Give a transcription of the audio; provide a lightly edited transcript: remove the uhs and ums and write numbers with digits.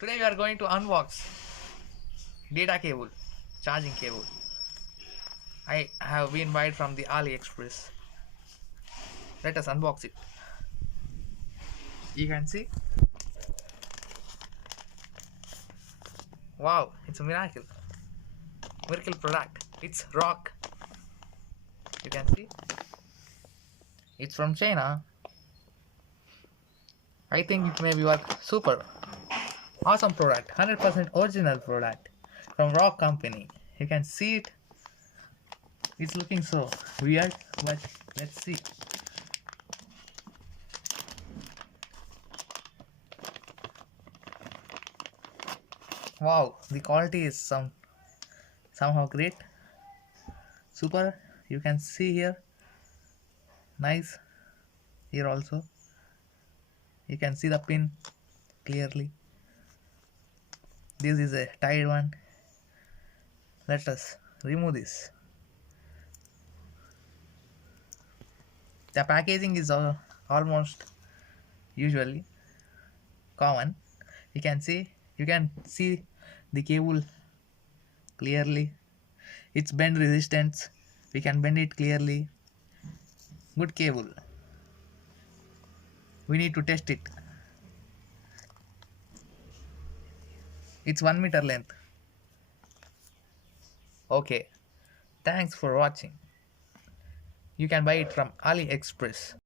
Today we are going to unbox data cable, charging cable. I have been buying from the AliExpress. Let us unbox it. You can see. Wow, it's a miracle. Miracle product. It's rock. You can see. It's from China. I think it may be work super. Awesome product. 100% original product from Rock Company. You can see it. It's looking so weird, but let's see. Wow, the quality is somehow great. Super. You can see here. Nice. Here also. You can see the pin clearly. This is a tied one. Let us remove this. The packaging is almost usually common. You can see the cable clearly. It's bend resistance. We can bend it clearly. Good cable. We need to test it. It's 1 meter length. Okay. Thanks for watching. You can buy it from AliExpress.